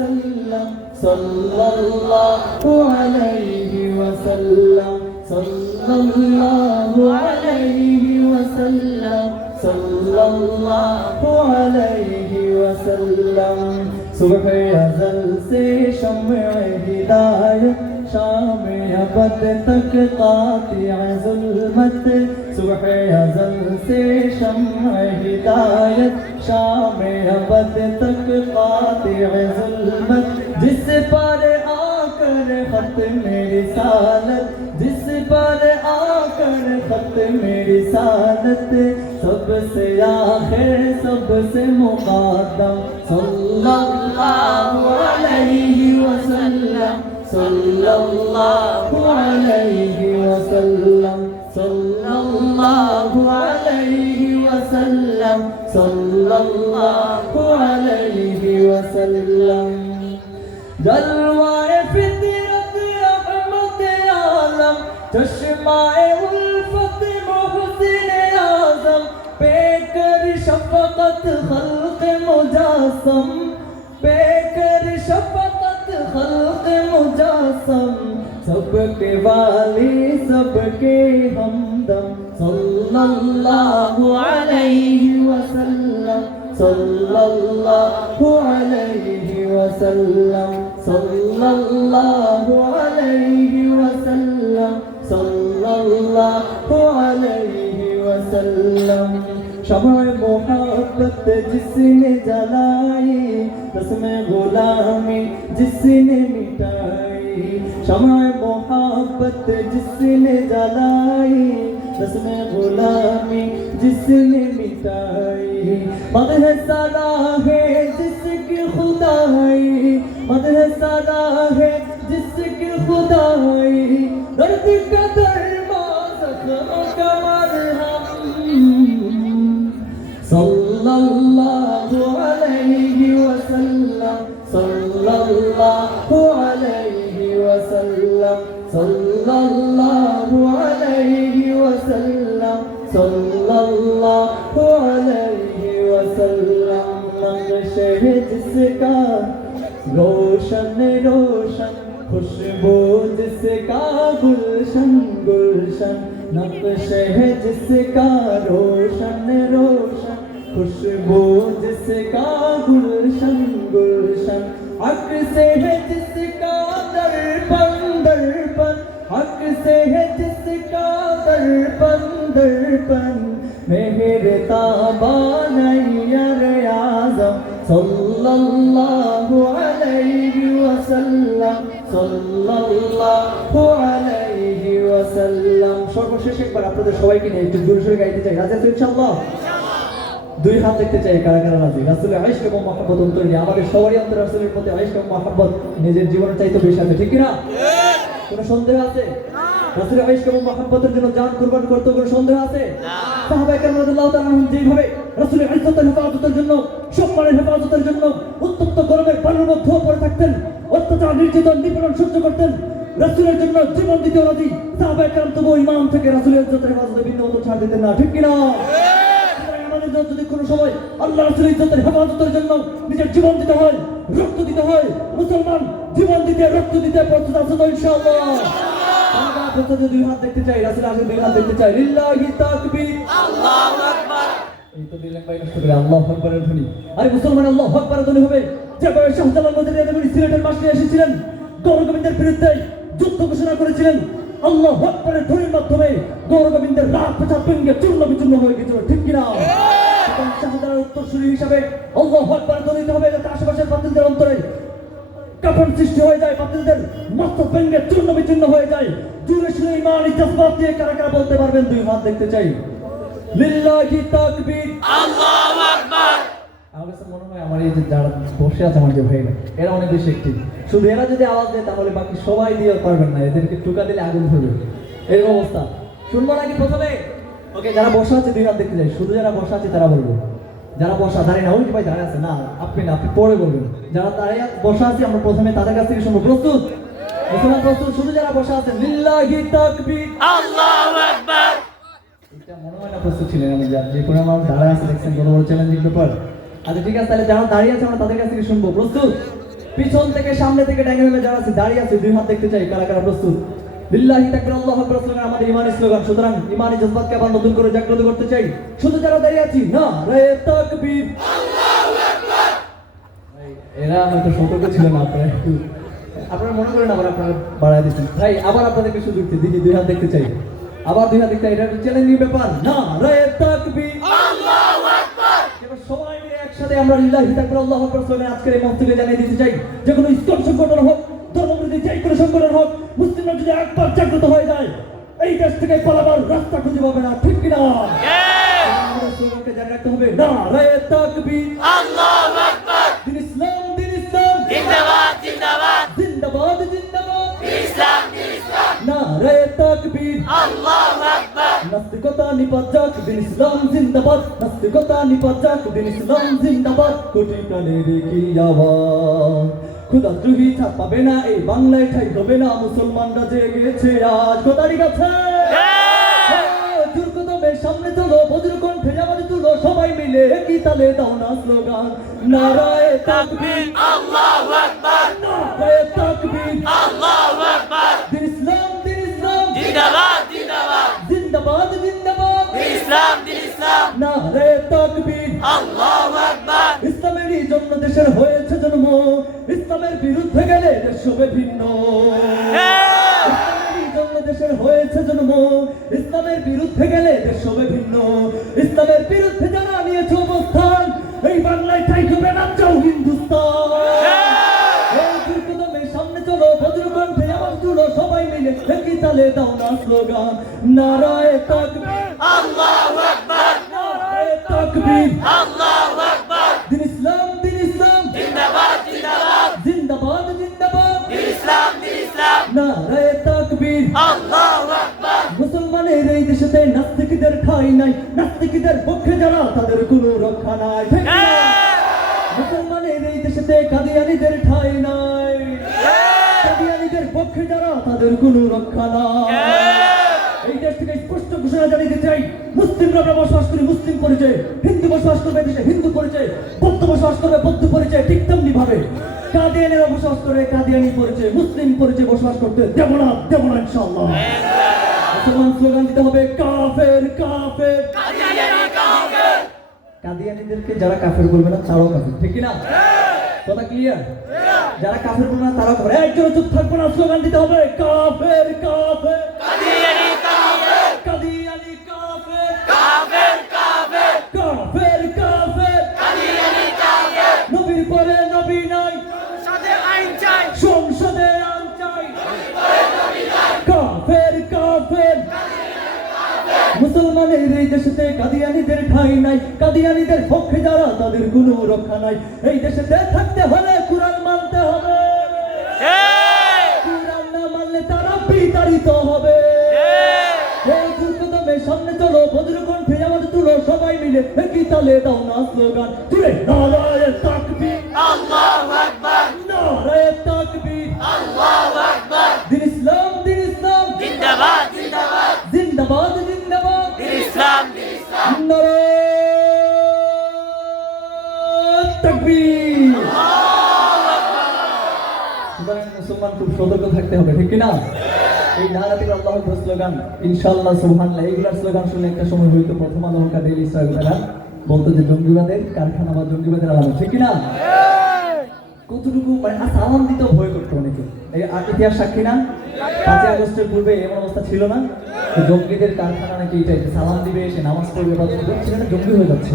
وسلم صلى الله عليه وسلم صلى الله عليه وسلم صلى الله عليه وسلم صبح अज़ल से शम्अ हिदायत शाम अबद तक कातिअ ज़ुल्मत सुबह अज़ल से शम्अ हिदायत शाम अबद तक कातिअ ज़ुल्मत जिस पर आकर ख़त्म रिसालत जिस पर आकर ख़त्म रिसालत सबसे आखिर सबसे मुक़द्दम सल्लल्लाहु अलैहि वसल्लम सल्लल्लाहु अलैहि वसल्लम सल्लल्लाहु अलैहि वसल्लम सल्लल्लाहु अलैहि वसल्लम जलवाए फितरत रहमत आलम चश्माए उल्फत मोहसिन आज़म पेकर शफ़क़त खल्क़ मुजासम पेकर शफ़क़त खल्क़ मुजासम सबके वाली सबके हमदम सल्लल्लाहु अलैहि वसल्लम सल्लल्लाहु अलैहि वसल्लम सल्लल्लाहु अलैहि वसल्लम सल्लल्लाहु अलैहि वसल्लम शम्अ मोहब्बत जिसने जलाई रस्म गुलामी जिसने मिटाई शम्अ मोहब्बत जिसने जलाई रस्म गुलामी जिसने मिटाई मदह सदा है जिसकी खुदाई मदह सदा है जिसकी खुदाई दर्द का दरमा ज़ख्म का मरहम सल्लल्लाहु अलैहि वसल्लम सल्लल्लाहु अलैहि वसल्लम सल्लल्लाहु अलैहि वसल्लम सल्लल्लाहु अलैहि वसल्लम नक्श है जिसका रोशन रोशन खुशबू जिसका गुलशन गुलशन नक्श है जिसका रोशन रोशन खुशबू जिसका गुलशन गुलशन हक से है जिसका दर्पण दर्पण हक से है जिसका दर्पण दर्पण मेहर ताबान यार आज़म सल्लल्लाहु अलैहि वसल्लम सल्लल्लाहु अलैहि वसल्लम সর্বশেষ একবার আপনাদের সবাইকে নিয়ে একটু জোরে জোরে গাইতে চাই রাজি আছেন ইনশাআল্লাহ দুই হাত দেখতে চাই কারা কারা রাজি রাসূলের ইশক এবং মহব্বত অন্তরে নিয়ে আমাদের সবারই অন্তরে রাসূলের প্রতি ইশক এবং মহব্বত নিজের জীবনের চাইতে বেশি আছে ঠিক কি না কোনো সন্দেহ আছে না রাসূলের ইশক এবং মহব্বতের জন্য জান কুরবান করতে কোনো সন্দেহ আছে না সাহাবায়ে কেরাম রাদিয়াল্লাহু তাআলা যেভাবে রাসূলের ইজ্জতের হেফাজতের জন্য সম্মানের হেফাজতের জন্য উত্তপ্ত গরমের পানির মধ্যে পড়ে থাকতেন অত্যাচার নির্যাতন নিপীড়ন সহ্য করতেন রাসূলের জন্য জীবন দিতে রাজি সাহাবায়ে কেরাম তবু ইমাম থেকে রাসূলের ইজ্জতের হেফাজতে বিন্দুমাত্র ছাড় দিতেন না ঠিক কি না আমাদের যদি কোনো সময় আল্লাহ রাসূলের ইজ্জতের হেফাজতের জন্য নিজের জীবন দিতে হয় রক্ত দিতে হয় মুসলমান জীবন দিতে রক্ত দিতে প্রস্তুত আছে তো ইনশাআল্লাহ আমরা প্রথমে দুই হাত দেখতে চাই রাসূল আগে দুই হাত দেখতে চাই লিল্লাহি তাকবীর আল্লাহু আকবার এই তো দিলেন ভাই নষ্ট করে আল্লাহু আকবারের ধ্বনি আরে মুসলমান আল্লাহু আকবারের ধ্বনি হবে যেভাবে শাহজালাল মদিনা নবী সিলেটের মাসে এসেছিলেন গৌরগোবিন্দের বিরুদ্ধে যুদ্ধ ঘোষণা করেছিলেন আল্লাহু আকবারের ধ্বনির মাধ্যমে গৌরগোবিন্দের রাত প্রচার ভেঙে চূর্ণ বিচূর্ণ হয়ে গেছিল ঠিক কিনা শাহজালাল উত্তরসূরি হিসাবে আল্লাহু আকবার বলতে হবে যাতে আশেপাশের বাতিলদের অন্তরে কাফন সৃষ্টি হয়ে যায় বাতিলদের মস্তক ভেঙে চূর্ণ বিচূর্ণ হয়ে যায় জোরে শুনে ঈমানি জজবাত দিয়ে কারা কারা বলতে পারবেন দুই হাত দেখতে চাই লিল্লাহি তাকবীর আল্লাহু আকবার আমার কাছে মনে হয় আমার এই যে যারা বসে আছে আমার যে ভাইরা এরা অনেক বেশি একটি শুধু এরা যদি আওয়াজ দেয় তাহলে বাকি সবাই দিয়ে পারবেন না এদেরকে টুকা দিলে আগুন ধরবে এরকম অবস্থা শুনবো নাকি প্রথমে ওকে যারা বসা আছে দুই হাত দেখতে চাই শুধু যারা বসা আছে তারা বলবো যারা বসা দাঁড়িয়ে না ওই ভাই দাঁড়িয়ে আছে না আপনি না আপনি পরে বলবেন যারা দাঁড়িয়ে বসা আছে আমরা প্রথমে তাদের কাছ থেকে শুনবো প্রস্তুত মুসলমান প্রস্তুত শুধু যারা বসা আছেন লিল্লাহি তাকবীর আল্লাহু আকবার এটা মনে হয় না প্রস্তুত ছিলেন আমি যে কোনো মানুষ দাঁড়িয়ে আছে দেখছেন কত বড় চ্যালেঞ্জিং ব্যাপার আচ্ছা ঠিক আছে তাহলে যারা দাঁড়িয়ে আছে আমরা তাদের কাছ থেকে শুনবো প্রস্তুত পিছন থেকে সামনে থেকে ডাইনে বামে যারা আছে দাঁড়িয়ে আছে দুই হাত দেখতে চাই কারা কারা প্রস্তুত লিল্লাহি তাকবীর আল্লাহু আকবার স্লোগান আমাদের ইমানি স্লোগান সুতরাং ইমানি জজবাতকে আবার নতুন করে জাগ্রত করতে চাই শুধু যারা দাঁড়িয়ে আছি না রে তাকবীর আল্লাহু আকবার এরা হয়তো সতর্ক ছিল না আপনারা মনে করেন আবার আপনারা বাড়ায় দিচ্ছেন ভাই আবার আপনাদেরকে সুযোগ দিই দেখি দুই হাত দেখতে চাই আবার দুই হাত দেখতে চাই এটা চ্যালেঞ্জিং ব্যাপার না রে তাকবীর আল্লাহু আকবার এবার সবাই মিলে একসাথে আমরা লিল্লাহি তাকবীর আল্লাহু আকবার স্লোগান আজকের এই মহফিলে জানিয়ে দিতে চাই যে কোনো ইসকন সংগঠন হোক ধর্মবিরোধী যে কোনো সংগঠন হোক মুসলিমরা যদি একবার জাগ্রত হয়ে যায় এই দেশ থেকে পালাবার রাস্তা খুঁজে পাবে না ঠিক কিনা আমাদের স্লোগানকে জারি রাখতে হবে না রে তাকবীর আল্লাহু আকবার দিন ইসলাম জিন্দাবাদ জিন্দাবাদ জিন্দাবাদ জিন্দাবাদ ইসলাম ইসলাম না রে তাকবীর আল্লাহু আকবার নাস্তিকতা নিপাত যাক দিন ইসলাম জিন্দাবাদ নাস্তিকতা নিপাত যাক দিন ইসলাম জিন্দাবাদ কোটি প্রাণের কি আওয়াজ ক্ষুধাদ্রোহী ছাড় পাবে না এই বাংলায় ঠাই হবে না মুসলমানরা জেগেছে আজ কোথায় গেছে দুর্গতমের সামনে চলো বজ্র কণ্ঠে আমাদের তুলো সবাই মিলে একই তালে দাও না স্লোগান নারায়ে তাকবীর আল্লাহু আকবার নারায়ে তাকবীর আল্লাহু আকবার দিন ইসলাম জিন্দাবাদ জিন্দাবাদ জিন্দাবাদ জিন্দাবাদ ইসলাম নারায়ে তাকবীর আল্লাহু আকবার ইসলামেরই জন্য দেশের হয়েছে জন্ম ইসলামের বিরুদ্ধে গেলে দেশ হবে ভিন্ন ইসলামেরই জন্য দেশের হয়েছে জন্ম ইসলামের বিরুদ্ধে গেলে দেশ হবে ভিন্ন ইসলামের বিরুদ্ধে যারা নিয়েছে অবস্থান এই বাংলায় ঠাই হবে না চাও হিন্দুস্তান এই দুর্গতমের সামনে চলো বজ্রকণ্ঠে আওয়াজ তুলো সবাই মিলে একই তালে দাও না স্লোগান নারায়ে তাকবীর আল্লাহু আকবার নারায়ে তাকবীর আল্লাহু আকবার দিন ইসলাম জিন্দাবাদ জিন্দাবাদ জিন্দাবাদ জিন্দাবাদ ইসলাম নারায়ে তাকবীর আল্লাহু আকবার মুসলমানের এই দেশেতে নাস্তিকদের ঠাঁই নাই নাস্তিকদের পক্ষে যারা তাদের কোনো রক্ষা নাই মুসলমানের এই দেশেতে কাদিয়ানীদের ঠাঁই নাই কাদিয়ানীদের পক্ষে যারা তাদের কোনো রক্ষা নাই এই দেশ থেকে স্পষ্ট ঘোষণা জানিয়ে দিতে চাই মুসলিমরা বসবাস করি মুসলিম পরিচয় হিন্দু বসবাস করবে দেশে হিন্দু পরিচয় বৌদ্ধ বসবাস করবে বৌদ্ধ পরিচয় ঠিক তেমনি ভাবে কাদিয়ানীরা বসবাস করে কাদিয়ানী পরিচয় মুসলিম পরিচয় বসবাস করতে দেব না ইনশাআল্লাহ মুসলমান স্লোগান দিতে হবে কাফের কাফের কাদিয়ানীদেরকে যারা কাফের বলবে না তারাও কাফের ঠিক কি না কথা ক্লিয়ার যারা কাফের বলবে না তারাও কাফের একজন চুপ থাকবে না স্লোগান দিতে হবে কাফের কাফের কাদিয়ানী কাফের কাদিয়ানী কাফের কাফের কাফের কাফের কাফের কাদিয়ানী কাফের নবীর পরে নবী নাই সংসদে আইন চাই সংসদে আইন চাই নবীর পরে নবী নাই কাফের কাফের মুসলমানের এই দেশেতে কাদিয়ানীদের ঠাঁই নাই কাদিয়ানীদের পক্ষে যারা তাদের কোনো রক্ষা নাই এই দেশেতে থাকতে হলে কুরআন মানতে হবে কুরআন না মানলে তারা বিতাড়িত হবে এই দুর্গতমের সামনে চলো বজ্রকণ্ঠে আওয়াজ তুলো সবাই মিলে একই তালে দাও না স্লোগান তুলে নারায়ে তাকবীর আল্লাহু আকবার নারায়ে তাকবীর আল্লাহু আকবার দিন ইসলাম জিন্দাবাদ জিন্দাবাদ জিন্দাবাদ জিন্দাবাদ ইসলাম নারায়ে তাকবীর সুতরাং মুসলমান খুব সতর্ক থাকতে হবে ঠিক কিনা এই নারা থেকে আল্লাহু আকবার স্লোগান ইনশাআল্লাহ সুবহানাল্লাহ এইগুলা স্লোগান শুনলে একটা সময় হয়তো প্রথম আলোকা ডেইলি স্লোগান বলতো যে জঙ্গিবাদের কারখানা বা জঙ্গিবাদের আলাদা ঠিক কিনা কতটুকু মানে সালাম দিতে ভয় করতো অনেকে এই ইতিহাস সাক্ষী না 5 আগস্টের পূর্বে এমন অবস্থা ছিল না জঙ্গিদের কারখানা নাকি এটাই সালাম দিবে সে নামাজ পড়বে বা ছেলেটা জঙ্গি হয়ে যাচ্ছে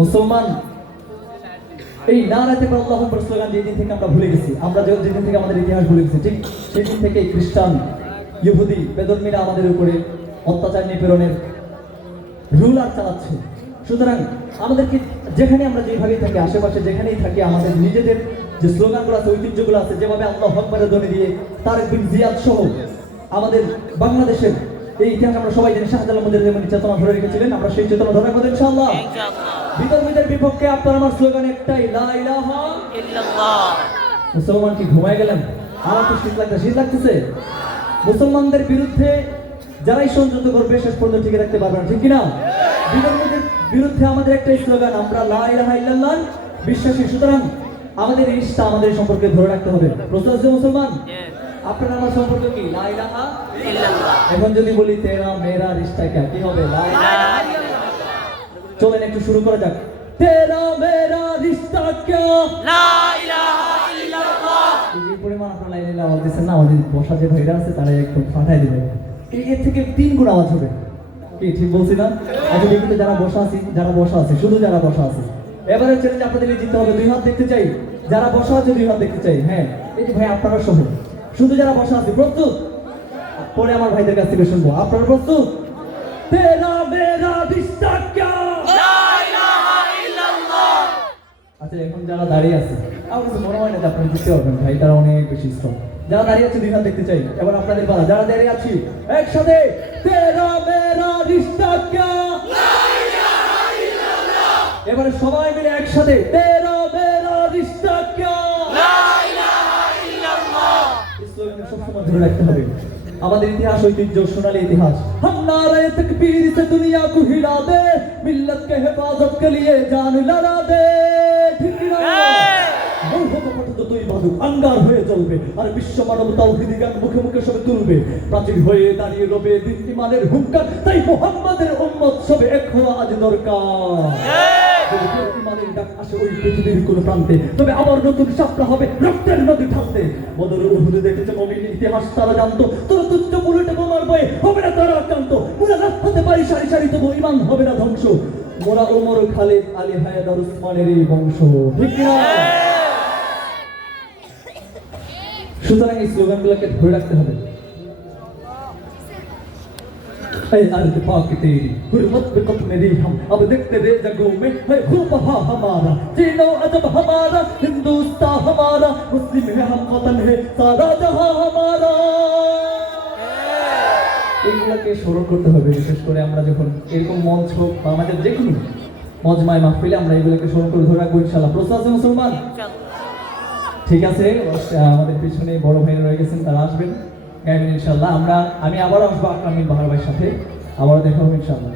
মুসলমান এই নারাতে আল্লাহু আকবার স্লোগান যেদিন থেকে আমরা ভুলে গেছি আমরা যেদিন থেকে আমাদের ইতিহাস ভুলে গেছি ঠিক সেই দিন থেকে খ্রিস্টান ইহুদি বেদর্মীরা আমাদের উপরে অত্যাচার নিপীড়নের রুলার চালাচ্ছে সুতরাং আমাদেরকে যেখানে আমরা যেভাবেই থাকি আশেপাশে যেখানেই থাকি আমাদের নিজেদের যে স্লোগানগুলো আছে ঐতিহ্যগুলো আছে যেভাবে আল্লাহু আকবারের ধ্বনি দিয়ে তারেক বিন জিয়াদ সহ আমাদের বাংলাদেশের এই ইতিহাস আমরা সবাই জানি শাহজালাল মধ্যে যেমন চেতনা ধরে রেখেছিলেন আমরা সেই চেতনা ধরে রাখবো ইনশাআল্লাহ বিতর্কিতের বিপক্ষে আপনার আমার স্লোগান একটাই লা ইলাহা ইল্লাল্লাহ মুসলমান কি ঘুমায় গেলেন আমার তো শীত লাগতেছে মুসলমানদের বিরুদ্ধে যারাই ষড়যন্ত্র করবে শেষ পর্যন্ত ঠিক রাখতে পারবে না ঠিক কিনা বিতর্কিতের বিরুদ্ধে আমাদের একটাই স্লোগান আমরা লা ইলাহা ইল্লাল্লাহ বিশ্বাসী সুতরাং আমাদের রিশতা আমাদের সম্পর্কে ধরে রাখতে হবে। প্রশ্ন আছে মুসলমান, আপনার আমার সম্পর্ক কি? লা ইলাহা ইল্লাল্লাহ। এখন যদি বলি তেরা মেরা রিশতা क्या কি হবে? লা ইলাহা ইল্লাল্লাহ। চলেন একটু শুরু করা যাক। তেরা মেরা রিশতা क्या? লা ইলাহা ইল্লাল্লাহ। এই যে পরিমাণ আপনারা লা ইলাহা ইল্লাল্লাহ বলতেছেন না, আমাদের বসা যে ভাইরা আছে তারা একটু ফাটাই দিবে। এর থেকে 3 গুণ আওয়াজ হবে। কি ঠিক বলছি না? আচ্ছা দেখি তো যারা বসা আছে, শুধু যারা বসা আছে। এবারে চ্যালেঞ্জ আপনাদেরকে জিততে হবে। 2 হাত দেখতে চাই। যারা বসা আছে 2 হাত দেখতে চাই। হ্যাঁ, এই যে ভাই আপনারা সহ শুধু যারা বসা আছে প্রস্তুত? পরে আমার ভাইদের কাছ থেকে শুনবো। আপনারা প্রস্তুত? তেরা মেরা রিশতা क्या? লা ইলাহা ইল্লাল্লাহ। আচ্ছা এখন যারা দাঁড়িয়ে আছে, আমার কাছে মনে হয় না যে আপনারা জিততে পারবেন ভাই, তারা অনেক বেশি স্ট্রং। যারা দাঁড়িয়ে আছে 2 হাত দেখতে চাই। এবার আপনাদের পালা। যারা দাঁড়িয়ে আছি একসাথে তেরা মেরা রিশতা क्या? লা ইলাহা ইল্লাল্লাহ। এবারে সবাই মিলে একসাথে তেরা মেরা রিশতা क्या? লা ইলাহা ইল্লাল্লাহ। এই স্লোগানটা সবসময় ধরে রাখতে হবে। আমাদের ইতিহাস ঐতিহ্য সোনালী ইতিহাস। हम नारे तकबीर से दुनिया को हिला दे, मिल्लत के हिफाजत के लिए जान लड़ा दे। ठीक ना? আঙ্গার হয়ে চলবে আর বিশ্ব মানব তাওহীদি গান মুখে মুখে সবে তুলবে। প্রাচীর হয়ে দাঁড়িয়ে রবে দিন ইমানের হুঙ্কার, তাই মুহাম্মাদের উম্মত সবে এক হওয়া আজ দরকার। যদি কেউ ইমানের ডাক আসে ওই পৃথিবীর কোন প্রান্তে, তবে আবার নতুন যাত্রা হবে রক্তের নদী ঢালতে। বদর উহুদে দেখেছে মুমিন ইতিহাস তারা জানতো, তোরা তুচ্ছ বুলেটে বোমার বয়ে হবে না তারা আক্রান্ত। মোরা রাস্তাতে পারি সারি সারি, তবু ইমান হবে না ধ্বংস। মোরা ওমর খালিদ আলী হায়দার উসমানের এই বংশ। ঠিক না? সুতরাং এই স্লোগানগুলোকে ধরে রাখতে হবে। ऐ अर्ज़ पाक तेरी हुर्मत पे कब मेरी हम अब देखते रहे जगों में है खूब बहा हमारा जीनो अदब हमारा हिंदुस्तान हमारा मुस्लिम है हम वतन है सारा जहां हमारा। এইগুলোকে স্মরণ করতে হবে। বিশেষ করে আমরা যখন এরকম মঞ্চ হোক বা আমাদের যে কোনো মজমায় মাহফিলে আমরা এগুলোকে স্মরণ করে ধরে রাখবো ইনশাআল্লাহ। প্রস্তুত আছে মুসলমান? ঠিক আছে, আমাদের পিছনে বড় ভাইরা রয়ে গেছেন, তারা আসবেন গাইবেন ইনশাআল্লাহ। আমি আবারও আসবো আকরাম বিন বাহার ভাইয়ের সাথে, আবারও দেখা হবে ইনশাআল্লাহ।